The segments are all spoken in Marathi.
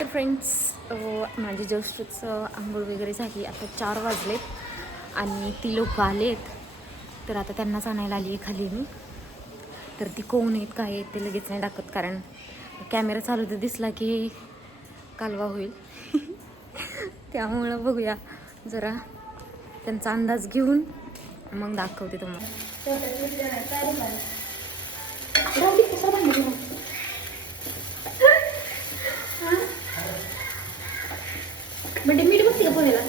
तर फ्रेंड्स माझे ज्योष्ठचं आंघोळ वगैरे झाली. आता चार वाजलेत आणि ती लोक आलेत. तर आता त्यांनाच आणायला आली आहे खाली मी. तर ती कोण आहेत काय आहेत ते लगेच नाही टाकत कारण कॅमेरा चालू तर दिसला की कालवा होईल. त्यामुळं बघूया जरा त्यांचा अंदाज घेऊन मग दाखवते तुम्हाला. म्हणजे मीठ बघते का पोहेला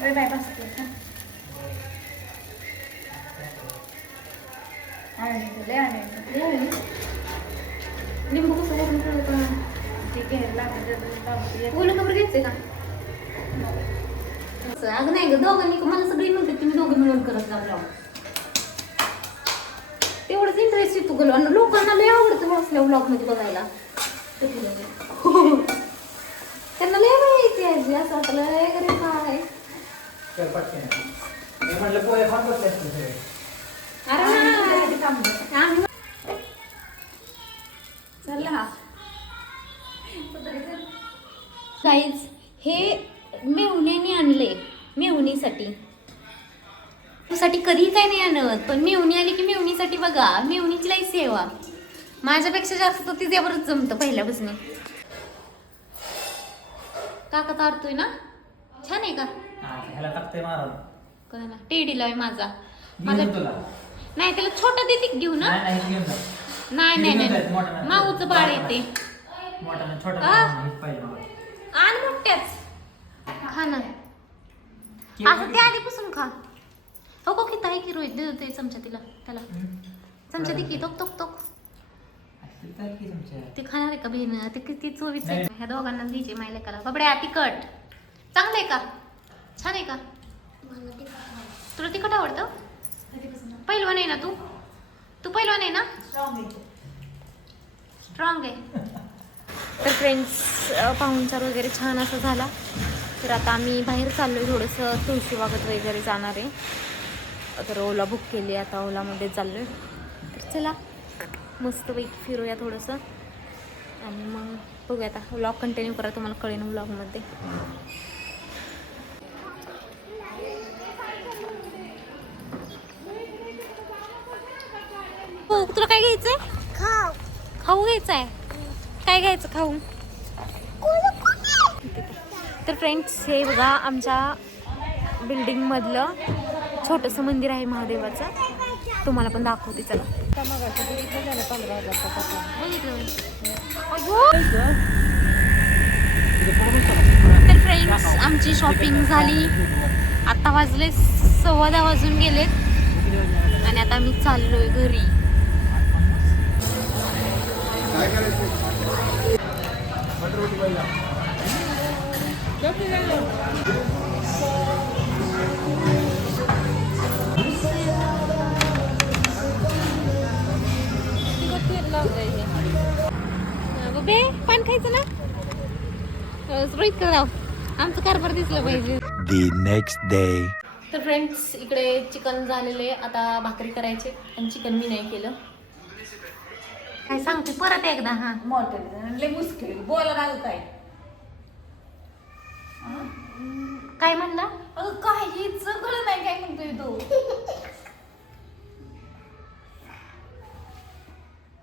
अरे बाय बस लिंबू कसं वरून ठेवलं ओलं खबर घ्यायचंय का? अगं नाही ग दोघांनी मला सगळी म्हणते तुम्ही दोघं मिळून करत जा vlog. तेवढंच इंटरेस्ट येतो गेलो आणि लोकांना लय आवडतं बसल्या ब्लॉगमध्ये बघायला ते तुला. त्यांना लय आहे असं गरीब काय म्हटलं पोहे खाऊन बसले असते सगळे. अरे वा. आम्ही गाईज हे. मेहुण्याने आणले मेहुणीसाठी. साठी कधी काय नाही आणत पण मेहुणी आली की मेहुणीसाठी बघा. मेहुणीची लाई सेवा. माझ्यापेक्षा जास्त तिच्यावरच जमतं पहिल्यापासून. काका तारतोय ना छान आहे का हा, ह्याला टाकते मारून. कोणाला टेडीला आहे माझा माझा घेऊन तुला. नाही त्याला छोटा देते घेऊ ना नाही, नाही, घेऊन जा. नाही नाही घेऊन नाही जायचं, मोठा नाही. माऊचं बाळ येते मोठा नाही, छोटा आ? नाही, हेच पाहिजे मला. आण मोठ्याच खा ना असं ते आधीपासून खा हो का किती आहे की रोहित दे ते चमचा तिला त्याला हम्म. चमचा दे की तोक तोक तोक ते खाणार आहे का बहीण? ते किती चोवीस नाही. ह्या दोघांना द्यायचे मायला करा बाबड्या तिखट. चांगलं आहे का? छान आहे का? तुला तिखट आवडतं? पहिलवान आहे ना तू? तू पहिलवान आहे ना? स्ट्रॉंग आहे. तर फ्रेंड्स पाहुणचार वगैरे छान असा झाला. तर आता आम्ही बाहेर चाललो आहे थोडंसं तुळशीबागत वगैरे जाणार आहे. तर ओला बुक केली आहे, आता ओलामध्ये चाललो आहे तर चला. मस्तपैकी फिरूया थोडंसं. आणि मग बघूया आता व्लॉग कंटिन्यू करा तुम्हाला कळेन व्लॉगमध्ये हो तुला काय घ्यायचंय? खाऊ. खाऊ घ्यायचं आहे काय घ्यायचं खाऊ? तर फ्रेंड्स हे बघा आमच्या बिल्डिंगमधलं छोटंसं मंदिर आहे महादेवाचं. तुम्हाला पण दाखवते चला. बघितलं. अगो! तर फ्रेंड्स आमची शॉपिंग झाली आता वाजले सव्वा दहा वाजून गेलेत आणि आता आम्ही चाललोय घरी बे रोहित करा आमचं कारभार दिसलं पाहिजे. The next day. तर फ्रेंड्स इकडे चिकन झालेले आता भाकरी करायचे आणि चिकन मी नाही केलं. काय सांगते परत एकदा हा. लय मुश्किल बोला लागलं काय काय म्हणला? अगं काहीच कळलं नाही. काय म्हणतोय तो?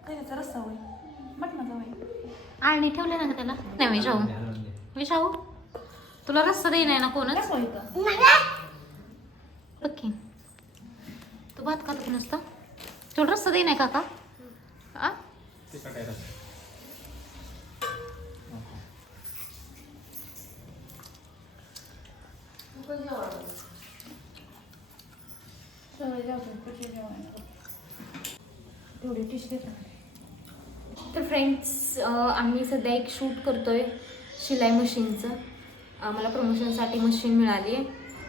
कशाचा रस्ता होय? मटणाचा होय? आळणी ठेवले ना का त्याला? नाही विशाऊ विशाऊ तुला रस्ता देणार ना कोणच? ओके तू भात खातो नसतं? तुला रस्ता देणार काका? आ? तर फ्रेंड्स आम्ही सध्या एक शूट करतोय. शिलाई मशीनचं. आम्हाला प्रमोशनसाठी मशीन मिळाली आहे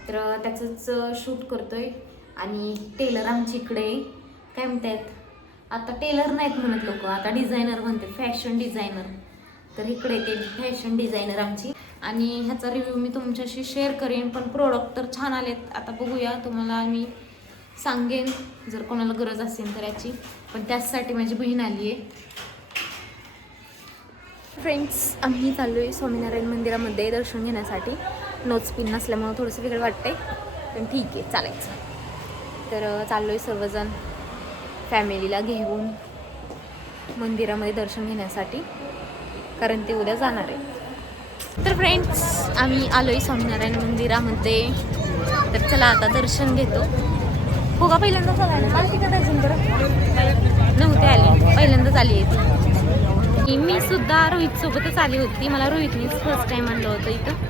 तर त्याचंच शूट करतो आहे आणि टेलर आमच्या इकडे काय म्हणतात आता टेलर नाहीत म्हणत लोक. आता डिझायनर म्हणते. फॅशन डिझायनर तर इकडे ते फॅशन डिझायनर आमची. आणि ह्याचा रिव्ह्यू मी तुमच्याशी शेअर करेन. पण प्रोडक्ट तर छान आलेत. आता बघूया. तुम्हाला मी सांगेन. जर कोणाला गरज असेल तर याची. पण त्याचसाठी माझी बहीण आली आहे फ्रेंड्स आम्ही चाललो आहे स्वामीनारायण मंदिरामध्ये दर्शन घेण्यासाठी. नोच पिन नसल्यामुळं थोडंसं वेगळं वाटते पण ठीक आहे चालायचं. तर चाललो आहे सर्वजण फॅमिलीला घेऊन मंदिरामध्ये दर्शन घेण्यासाठी. कारण ते उद्या जाणार आहे तर फ्रेंड्स आम्ही आलो आहे स्वामीनारायण मंदिरामध्ये. तर चला आता दर्शन घेतो. हो का पहिल्यांदाच आला ना? मला तिकडे जायचं बरं नव्हते आले. पहिल्यांदाच आली आहे ती. मी सुद्धा रोहित सोबतच आली होती. मला रोहितनीच फर्स्ट टाइम आणलं होतं इथं.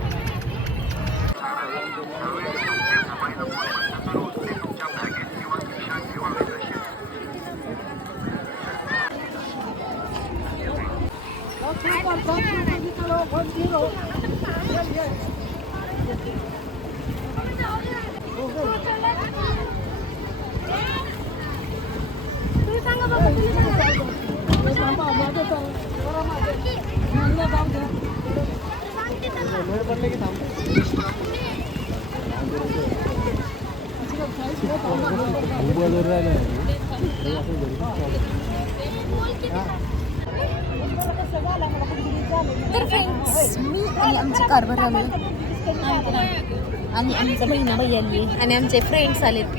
तर फ्रेंड्स मी आणि आमचे कारभार आलो आणि आमचा बहिणाबाई आली आणि आमचे फ्रेंड्स आलेत.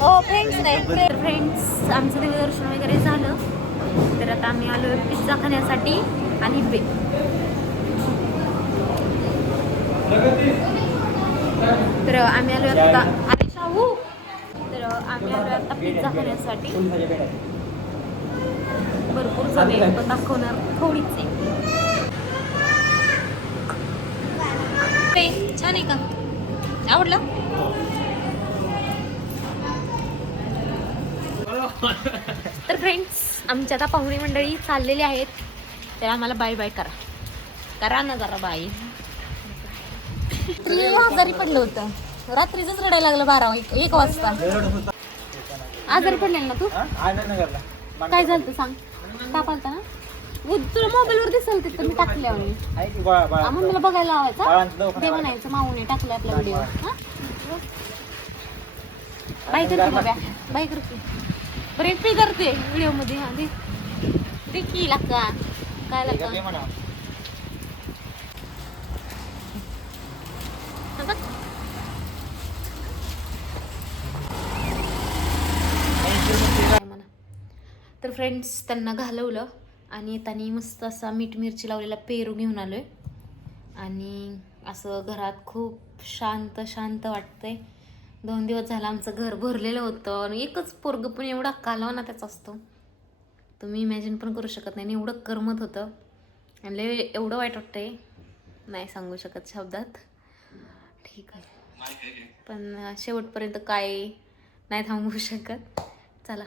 हो फ्रेंड्स नाही. फ्रेंड्स आमचं देवदर्शन वगैरे झालं. तर आता आम्ही आलो पिझ्झा खाण्यासाठी आणि बे तर आम्ही आलो आता आणि शाहू! तर आम्ही आलो आता पिझ्झा खाण्यासाठी. भरपूर सगळे पण दाखवणार थोडीच आहे. ते छान आहे का? आवडलं? तर फ्रेंड्स आमच्या आता पाहुणे मंडळी चाललेली आहेत. तर आम्हाला बाय बाय करा. करा ना जरा बाय आजारी पडलं होतं. रात्रीच रडायला लागलं बारा एक एक वाजता. आजारी पडलेलं ना तू? काय झालं सांग? ताप आलता ना? तुला मोबाईलवर दिसल तिथं मी टाकल्यावर आहे. की बाळा बाळा बघायला लावायचा बाळांचं दवाखाना ते म्हणायचं माऊने टाकलं आपला व्हिडिओ बाय करते बाबा बाय करते. बरं एक पी करते व्हिडिओमध्ये हा दे. दे की लाका. काय ठीक आहे, ते लाका म्हणा. बघ. काय म्हणा. तर फ्रेंड्स त्यांना घालवलं. आणि येताना मस्त असा मीठ मिरची लावलेला पेरू घेऊन आलोय. आणि असं घरात खूप शांत शांत वाटतंय. दोन दिवस झालं आमचं घर भरलेलं होतं आणि एकच पोरग पण एवढा कालवा ना त्याचा असतो. तुम्ही इमॅजिन पण करू शकत नाही आणि एवढं करमत होतं. आणि लय एवढं वाईट वाटतंय. नाही सांगू शकत शब्दात. ठीक आहे. पण शेवटपर्यंत काय नाही थांबवू शकत. चला.